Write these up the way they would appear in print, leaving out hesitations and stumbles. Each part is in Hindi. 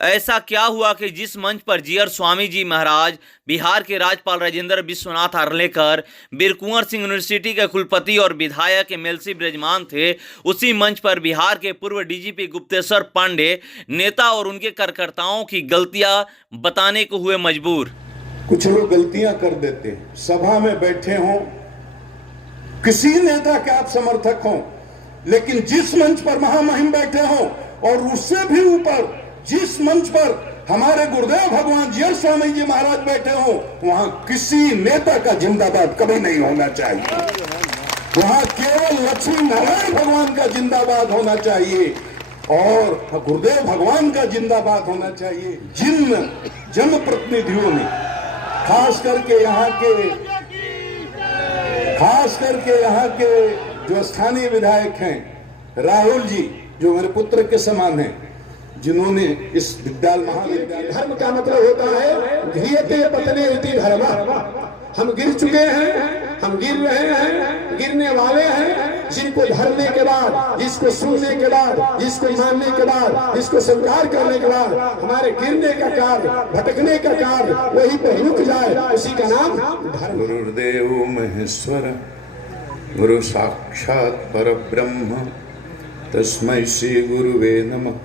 ऐसा क्या हुआ कि जिस मंच पर जीयर स्वामी जी महाराज, बिहार के राज्यपाल राजेंद्र विश्वनाथ आर्लेकर, बीर कुंवर सिंह यूनिवर्सिटी के कुलपति और विधायक एमएलसी ब्रजमान थे, उसी मंच पर बिहार के पूर्व डीजीपी गुप्तेश्वर पांडे नेता और उनके कार्यकर्ताओं की गलतियां बताने को हुए मजबूर। कुछ लोग गलतियां कर देते हैं, सभा में बैठे हों, किसी नेता के आप समर्थक हों, लेकिन जिस मंच पर महामहिम बैठे हों और उससे भी ऊपर जिस मंच पर हमारे गुरुदेव भगवान जीयर स्वामी जी महाराज बैठे हों, वहां किसी नेता का जिंदाबाद कभी नहीं होना चाहिए। वहां केवल लक्ष्मी नारायण भगवान का जिंदाबाद होना चाहिए और गुरुदेव भगवान का जिंदाबाद होना चाहिए। जिन जनप्रतिनिधियों ने खास करके यहाँ के जो स्थानीय विधायक हैं, राहुल जी जो मेरे पुत्र के समान हैं, जिन्होंने इस महाविद्यालय, धर्म का मतलब होता है धीयते पतने इति धर्म। हम गिर चुके हैं, हम गिर रहे हैं, गिरने वाले हैं। जिनको धरने के बाद, जिसको सुनने के बाद, जिसको मानने के बाद, जिसको स्वीकार करने के बाद हमारे गिरने का कार्य, भटकने का कार्य वहीं पर रुक जाए, उसी का नाम धर्म। गुरुदेव महेश्वर गुरु साक्षात परब्रह्म तस्मै श्री गुरुवे नमः।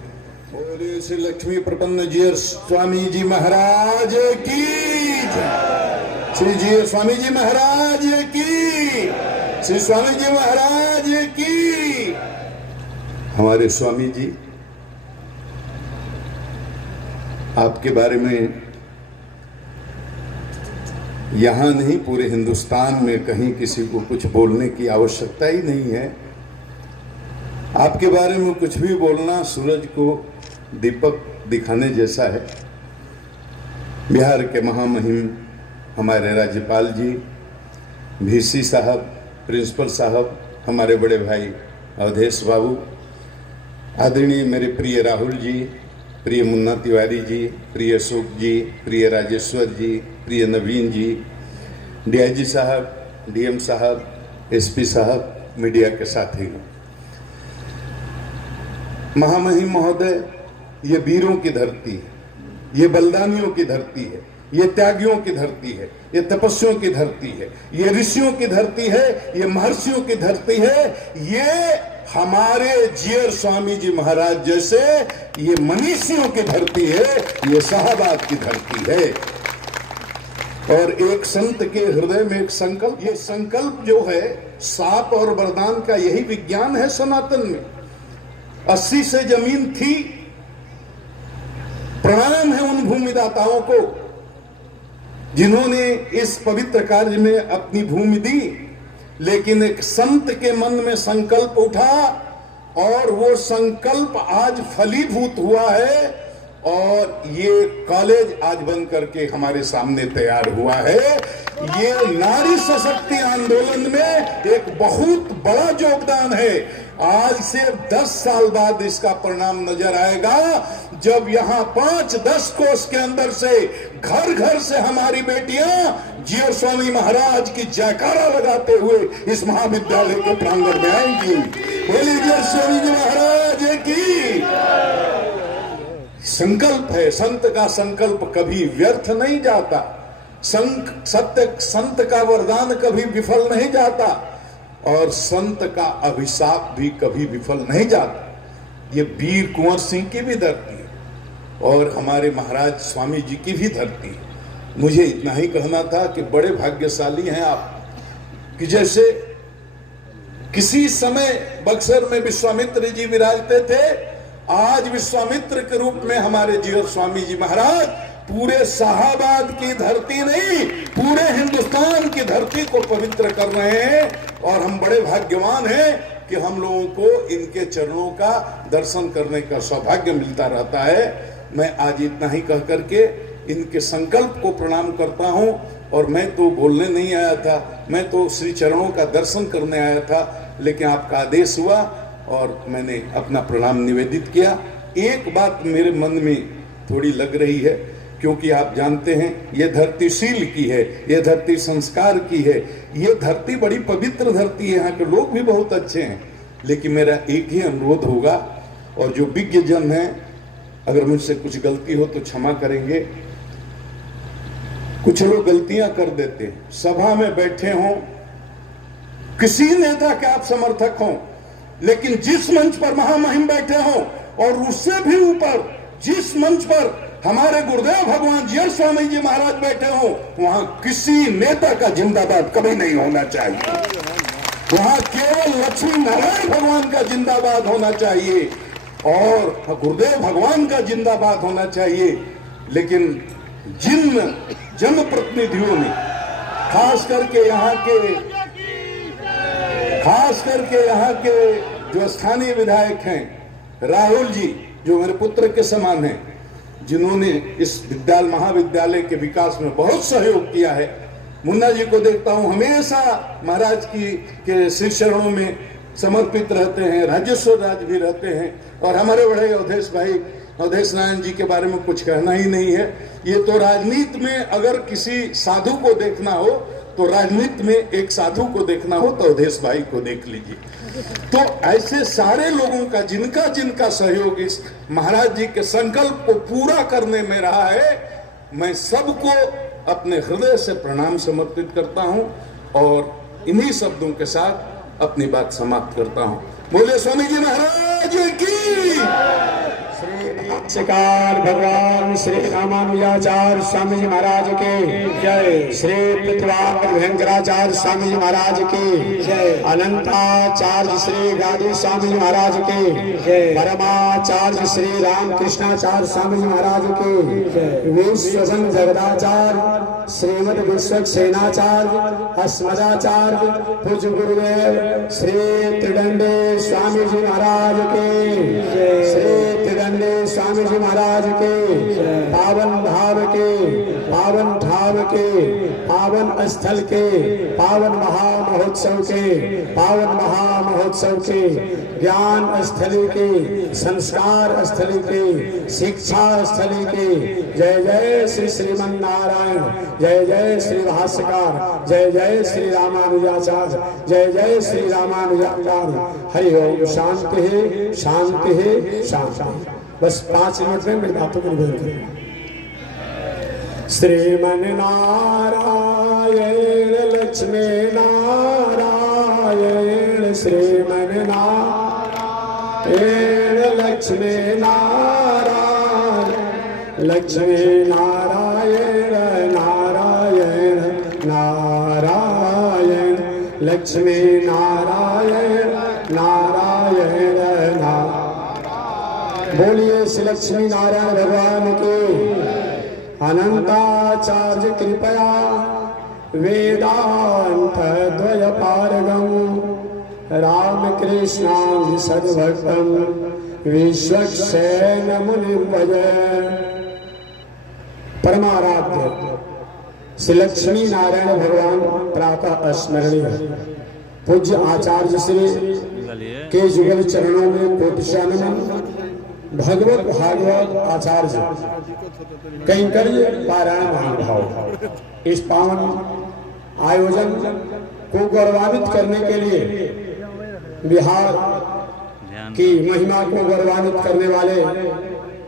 बोले श्री लक्ष्मी प्रपन्न जीयर स्वामी जी महाराज की जय। श्री जीयर स्वामी जी महाराज की, श्री स्वामी जी महाराज की। हमारे स्वामी जी, आपके बारे में यहां नहीं पूरे हिंदुस्तान में कहीं किसी को कुछ बोलने की आवश्यकता ही नहीं है। आपके बारे में कुछ भी बोलना सूरज को दीपक दिखाने जैसा है। बिहार के महामहिम हमारे राज्यपाल जी, वीसी साहब, प्रिंसिपल साहब, हमारे बड़े भाई अवधेश बाबू, आदरणीय मेरे प्रिय राहुल जी, प्रिय मुन्ना तिवारी जी, प्रिय अशोक जी, प्रिय राजेश्वर जी, प्रिय नवीन जी, डीआईजी साहब, डीएम साहब, एसपी साहब, मीडिया के साथी, महामहिम महोदय, ये वीरों की धरती है, ये बलिदानियों की धरती है, ये त्यागियों की धरती है, ये तपस्वियों की धरती है, ये ऋषियों की धरती है, ये महर्षियों की धरती है, ये हमारे जीयर स्वामी जी महाराज जैसे ये मनीषियों की धरती है, ये शाहबाद की धरती है। और एक संत के हृदय में एक संकल्प, ये संकल्प जो है साप और वरदान का यही विज्ञान है सनातन में। 80 से जमीन थी। प्रणाम है उन भूमिदाताओं को जिन्होंने इस पवित्र कार्य में अपनी भूमि दी, लेकिन एक संत के मन में संकल्प उठा और वो संकल्प आज फलीभूत हुआ है और ये कॉलेज आज बन करके हमारे सामने तैयार हुआ है। ये नारी सशक्ति आंदोलन में एक बहुत बड़ा योगदान है। आज से 10 साल बाद इसका परिणाम नजर आएगा, जब यहाँ 5-10 कोस के अंदर से घर घर से हमारी बेटियां जीयर स्वामी महाराज की जयकारा लगाते हुए इस महाविद्यालय के प्रांगण में आएंगी। बोलिए जीयर स्वामी जी महाराज की। संकल्प है, संत का संकल्प कभी व्यर्थ नहीं जाता। संत का वरदान कभी विफल नहीं जाता और संत का अभिशाप भी कभी विफल नहीं जाता। ये वीर कुंवर सिंह की भी धरती है और हमारे महाराज स्वामी जी की भी धरती है। मुझे इतना ही कहना था कि बड़े भाग्यशाली हैं आप कि जैसे किसी समय बक्सर में विश्वामित्र जी विराजते थे, आज विश्वामित्र के रूप में हमारे जीयर स्वामी जी महाराज पूरे शाहबाद की धरती नहीं, पूरे हिंदुस्तान की धरती को पवित्र कर रहे हैं और हम बड़े भाग्यवान हैं कि हम लोगों को इनके चरणों का दर्शन करने का सौभाग्य मिलता रहता है। मैं आज इतना ही कह करके इनके संकल्प को प्रणाम करता हूं और मैं तो बोलने नहीं आया था, मैं तो श्री चरणों का दर्शन करने आया था, लेकिन आपका आदेश हुआ और मैंने अपना प्रणाम निवेदित किया। एक बात मेरे मन में थोड़ी लग रही है, क्योंकि आप जानते हैं ये धरती शील की है, ये धरती संस्कार की है, ये धरती बड़ी पवित्र धरती है, यहाँ के लोग भी बहुत अच्छे हैं। लेकिन मेरा एक ही अनुरोध होगा और जो विज्ञ जन हैं अगर मुझसे कुछ गलती हो तो क्षमा करेंगे। कुछ लोग गलतियां कर देते हैं। सभा में बैठे हों, किसी नेता के आप समर्थक हों, लेकिन जिस मंच पर महामहिम बैठे हों और उससे भी ऊपर जिस मंच पर हमारे गुरुदेव भगवान जीयर स्वामी जी महाराज बैठे हों, वहां किसी नेता का जिंदाबाद कभी नहीं होना चाहिए। वहां केवल लक्ष्मी नारायण भगवान का जिंदाबाद होना चाहिए और गुरुदेव भगवान का जिंदाबाद होना चाहिए। लेकिन जिन जनप्रतिनिधियों ने खास करके यहाँ के जो स्थानीय विधायक हैं, राहुल जी जो मेरे पुत्र के समान हैं, जिन्होंने इस महाविद्यालय के विकास में बहुत सहयोग किया है। मुन्ना जी को देखता हूं हमेशा महाराज के श्री चरणों में समर्पित रहते हैं, राजेश्वर राज भी रहते हैं। और हमारे बड़े अवधेश भाई अवधेश नारायण जी के बारे में कुछ कहना ही नहीं है। ये तो राजनीति में अगर किसी साधु को देखना हो तो राजनीति में एक साधु को देखना हो तो अवधेश भाई को देख लीजिए। तो ऐसे सारे लोगों का जिनका सहयोग इस महाराज जी के संकल्प को पूरा करने में रहा है, मैं सबको अपने हृदय से प्रणाम समर्पित करता हूं और इन्हीं शब्दों के साथ अपनी बात समाप्त करता हूं। बोले स्वामी जी महाराज की। भाष्यकार भगवान श्री रामानुजाचार्य स्वामी जी महाराज के जय। श्री पृथ्वीनाथ भयंकराचार्य स्वामी जी महाराज के जय। अनंताचार्य श्री गादी स्वामी जी महाराज के जय। परमाचार्य श्री रामकृष्णाचार्य स्वामी जी महाराज के जय। विश्वसन जगदाचार्य श्रीमद विश्वक्सेनाचार्य अस्मदाचार्य पूज्य गुरुदेव श्री त्रिदंडे स्वामी जी महाराज के जय। श्री त्रिदंडे स्वामी जी महाराज के पावन भाव के पावन ठाव के पावन स्थल के पावन महामहोत्सव के पावन महामहोत्सव के ज्ञान स्थली के संस्कार स्थली के शिक्षा स्थली के जय जय श्री श्रीमन नारायण, जय जय श्री भाष्यकार, जय जय श्री रामानुजाचार्य, जय जय श्री रामानुजाचार्य। हरि ओम। शांति है शांति है शांति। बस 5 मिनट में मेरी बातों को निवेदन करें। श्रीमन नारायण लक्ष्मी नारायण, श्रीमन नारायण लक्ष्मी नारायण, लक्ष्मी नारायण नारायण नारायण, लक्ष्मी नारायण नारायण नारायण। बोलिए श्री लक्ष्मी नारायण भगवान के। अनंताचार्य कृपया वेदांत द्वय पारगम रामकृष्णां सद्भक्तं विश्वक्सेन मुनिं भजे। परमाराध्य श्री लक्ष्मी नारायण भगवान प्रातः स्मरणीय पूज्य आचार्य श्री के जुगल चरणों में कोटिशा नमन। भगवत भागवत आचार्य कैंकर्य पारायण महानुभाव इस पावन आयोजन को गौरवान्वित करने के लिए बिहार की महिमा को गौरवान्वित करने वाले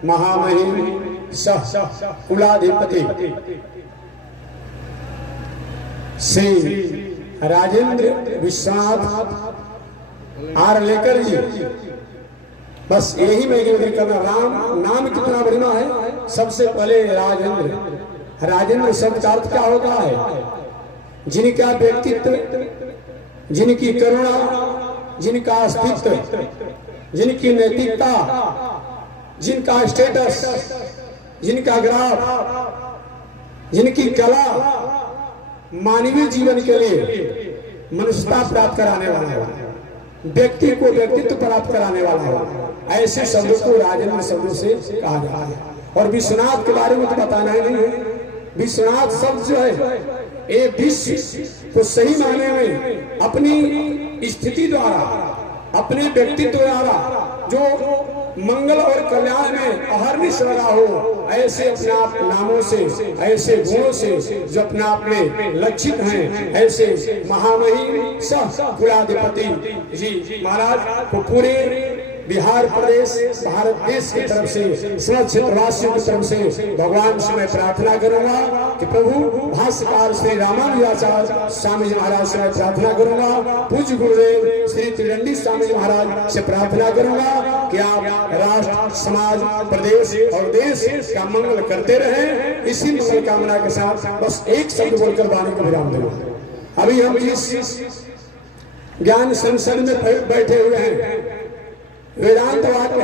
महामहिम सह कुलाधिपति श्री राजेंद्र विश्वनाथ आर्लेकर जी। बस यही मैं निवेदन करना। राम नाम कितना बढ़िया है। सबसे पहले राजेंद्र, राजेंद्र शब्द का अर्थ क्या होता है? जिनका व्यक्तित्व, जिनकी करुणा, जिनका अस्तित्व, जिनकी नैतिकता, जिनका स्टेटस, जिनका ग्राफ, जिनकी कला मानवीय जीवन के लिए मनुष्यता प्राप्त कराने वाला है, व्यक्ति को व्यक्तित्व प्राप्त कराने वाला है, ऐसे शब्दों को राजेंद्र शब्दों से कहा जाता है। और विश्वनाथ के बारे में तो बताना ही नहीं है। विश्वनाथ शब्द जो है ये विश्व को सही मायने में अपनी स्थिति द्वारा, अपने व्यक्तित्व द्वारा जो मंगल और कल्याण में अहर्निश लगा हो, ऐसे अपने आप नामों से, ऐसे गुणों से जो अपने आप में लक्षित हैं, ऐसे महामहिम सह कुलाधिपति जी महाराज को पूरे बिहार प्रदेश भारत देश की तरफ से समस्त क्षेत्रवासियों की तरफ से भगवान से मैं प्रार्थना करूंगा कि प्रभु भाष्यकार श्री रामानुजाचार्य स्वामी जी महाराज से मैं प्रार्थना करूंगा, पूज्य गुरुदेव श्री त्रिदंडी स्वामी जी महाराज से प्रार्थना करूंगा कि आप राष्ट्र, समाज, प्रदेश और देश का मंगल करते रहें। इसी मंगल कामना के साथ बस एक शब्द बोलकर वाणी को विराम देंगे। अभी हम इस ज्ञान संसद में बैठे हुए हैं। वेदांत वाक्य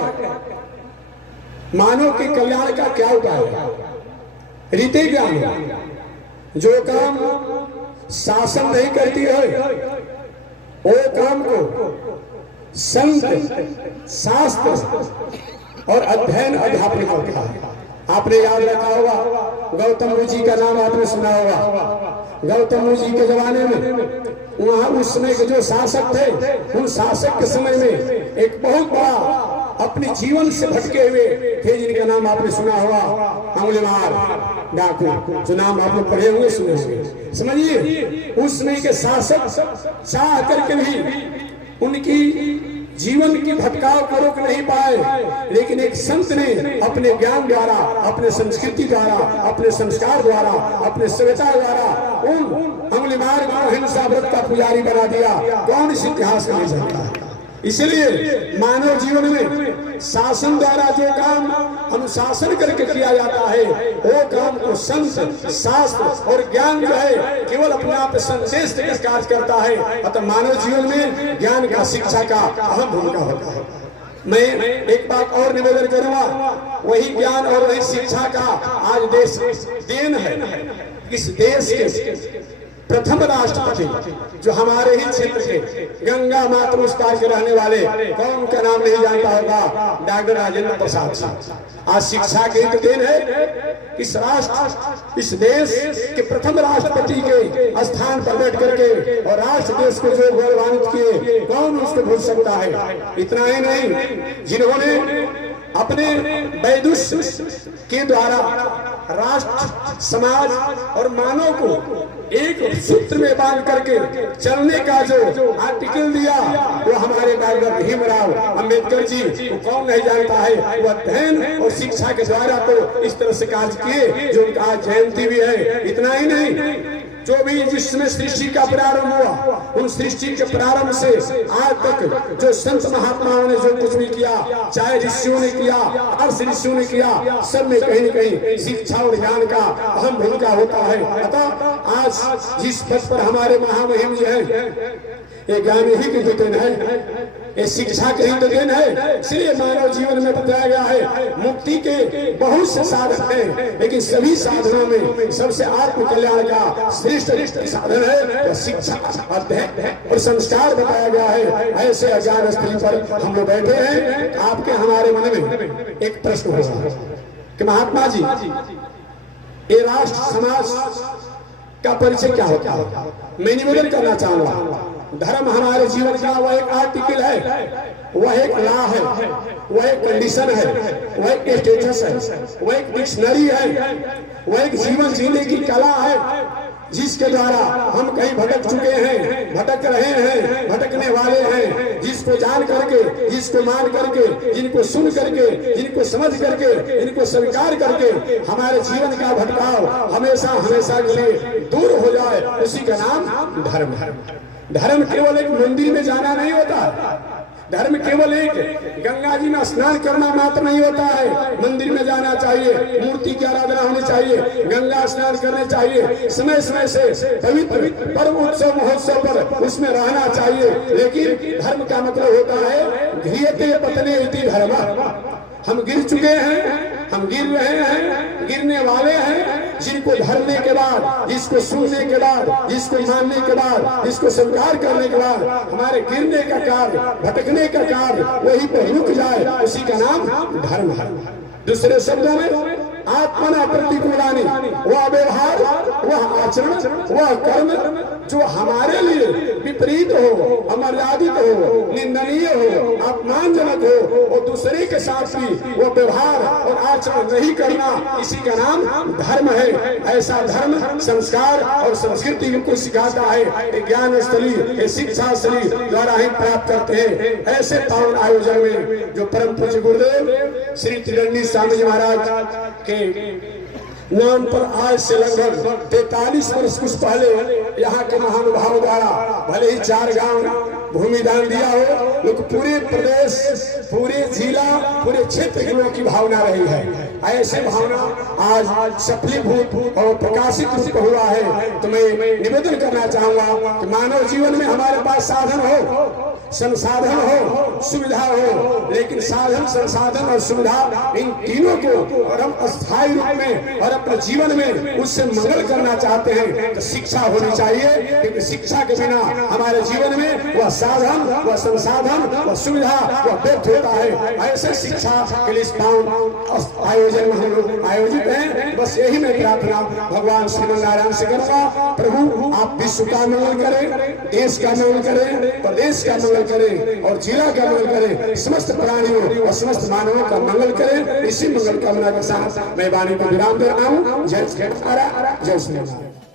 मानव के कल्याण का क्या उपाय है? रीति ज्ञान जो काम शासन नहीं करती है वो काम को संत, शास्त्र और अध्ययन अध्यापन करता है। आपने याद रखा होगा, गौतम बुद्ध जी का नाम आपने सुना होगा। गौतम बुद्ध जी के जमाने में वहां उस समय के जो शासक थे, उन शासक के समय में एक बहुत बड़ा अपने जीवन से भटके हुए थे जिनका नाम आपने सुना होगा, अंगुलीमाल डाकू, जो नाम आप लोग पढ़े होंगे, सुने होंगे। समझिए, उस समय के शासक चाह करके भी उनकी जीवन की भटकाव को रोक नहीं पाए, लेकिन एक संत ने अपने ज्ञान द्वारा, अपने संस्कृति द्वारा, अपने संस्कार द्वारा, अपने सभ्यता द्वारा उन अंगुलीमाल को अहिंसा व्रत का पुजारी बना दिया। कौन इस इतिहास में जानता है? इसलिए मानव जीवन में शासन द्वारा जो काम अनुशासन करके किया जाता है, वो काम को संत, शास्त्र और ज्ञान जो है केवल अपने आप संदेश देकर कार्य करता है। अतः मानव जीवन में ज्ञान का, शिक्षा का अहम भूमिका होता है। मैं एक बात और निवेदन करूंगा, वही ज्ञान और वही शिक्षा का आज देश देन है। इस देश के प्रथम राष्ट्रपति जो हमारे ही क्षेत्र के गंगा मातृ उस काल के रहने वाले, कौन का नाम नहीं जानता होगा, डॉक्टर राजेंद्र प्रसाद जी। आज शिक्षा के एक दिन है। इस राष्ट्र, इस देश के प्रथम राष्ट्रपति के स्थान पर बैठ करके और राष्ट्र देश को जो गौरवान्वित किए, कौन उसको भूल सकता है? इतना ही नहीं, जिन्होंने अपने वैदुष्य के द्वारा राष्ट्र, समाज और मानव को एक सूत्र में बांध करके चलने का जो आर्टिकल दिया, वो हमारे डॉक्टर भीमराव अंबेडकर जी को कौन नहीं जानता है। वो अध्ययन और शिक्षा के द्वारा तो इस तरह से कार्य किए जो उनका आज जयंती भी है। इतना ही नहीं, जो भी जिसमें सृष्टि का प्रारंभ हुआ, उन सृष्टि के प्रारंभ से आज तक जो संत महात्माओं ने जो कुछ भी किया, चाहे ऋषियों ने किया, अर्ष ऋषियों ने किया, सब में कहीं न कहीं शिक्षा और ज्ञान का अहम भूमिका होता है। अतः आज जिस पद पर हमारे महामहिम जी हैं, ये ज्ञान ही की देन है, ये शिक्षा के ही देन है। इसलिए मानव जीवन में बताया गया है, मुक्ति के बहुत से साधन हैं, लेकिन सभी साधनों में सबसे आत्म कल्याण का श्रेष्ठ साधन है तो शिक्षा, अध्ययन और संस्कार बताया गया है। ऐसे अज्ञान स्थली पर हम लोग बैठे हैं। आपके हमारे मन में एक प्रश्न होगा कि महात्मा जी, ये राष्ट्र समाज का परिचय क्या होता है? मैं निवेदन करना चाहूंगा, धर्म हमारे जीवन का वह एक आर्टिकल है, वह एक लॉ है, वह एक कंडीशन है, वह एक स्टेटस है, वह एक डिक्शनरी है, वह एक जीवन जीने की कला है, जिसके द्वारा हम कहीं भटक चुके हैं, भटक रहे हैं, भटकने वाले हैं। जिसको जान करके, जिसको मान करके, जिनको सुन करके, जिनको समझ करके, जिनको स्वीकार करके हमारे जीवन का भटकाव हमेशा हमेशा के लिए दूर हो जाए, उसी का नाम धर्म है। धर्म केवल एक मंदिर में जाना नहीं होता है, धर्म केवल एक गंगा जी में स्नान करना मात्र नहीं होता है। मंदिर में जाना चाहिए, मूर्ति की आराधना होनी चाहिए, गंगा स्नान करने चाहिए, समय समय से पवित्र पर्व, उत्सव, महोत्सव पर उसमें रहना चाहिए। लेकिन धर्म का मतलब होता है ध्रियते पतने इति धर्म। हम गिर चुके हैं, हम गिर रहे हैं, गिरने वाले हैं। जिनको धरने के बाद, जिसको सुनने के बाद, जिसको मानने के बाद, जिसको स्वीकार करने के बाद हमारे गिरने का कार्य, भटकने का कार्य वहीं पर रुक जाए, उसी का नाम धर्म है। दूसरे शब्दों में आत्मना प्रतिकूलानी, वह व्यवहार, वह आचरण, वह कर्म जो हमारे लिए विपरीत हो, अमर्यादित हो, निंदनीय हो, अपमानजनक हो, और दूसरे के साथ भी वो व्यवहार और आचरण नहीं करना, इसी का नाम धर्म है। ऐसा धर्म संस्कार और संस्कृति इनको सिखाता है। ज्ञान स्थली, शिक्षा स्थली द्वारा ही प्राप्त करते हैं। ऐसे पावन आयोजन में जो परम पूज्य गुरुदेव श्री त्रिदंडी स्वामी जी महाराज के नाम पर आज से लगभग 43 वर्ष कुछ पहले यहाँ के महानुभाव द्वारा भले ही 4 गांव भूमि दान दिया हो, लेकिन पूरे प्रदेश, पूरे जिला, पूरे क्षेत्र के लोगों की भावना रही है। ऐसे भावना आज सफलीभूत और प्रकाशित रूप हुआ है। तो मैं निवेदन करना चाहूंगा कि मानव जीवन में हमारे पास साधन हो, संसाधन हो, सुविधा हो, लेकिन साधन, संसाधन और सुविधा इन तीनों को और हम अस्थायी रूप में और अपने जीवन में उससे मंगल करना चाहते हैं तो शिक्षा होनी चाहिए, क्योंकि शिक्षा के बिना हमारे जीवन में वह साधन, वह संसाधन, वह सुविधा वह व्यर्थ होता है। ऐसे शिक्षा के लिए पावन आयोजन में हम लोग आयोजित हैं। बस यही मैं प्रार्थना भगवान श्रीमन नारायण से करूंगा, प्रभु आप विश्व का मंगल करें, देश का मंगल करें, प्रदेश का मंगल करें और जिला का मंगल करें, समस्त प्राणियों और समस्त मानवों का मंगल करें। इसी मंगल कामना के साथ मैं वाणी को विराम दे रहा हूँ। जय श्री राम, जय श्री राम।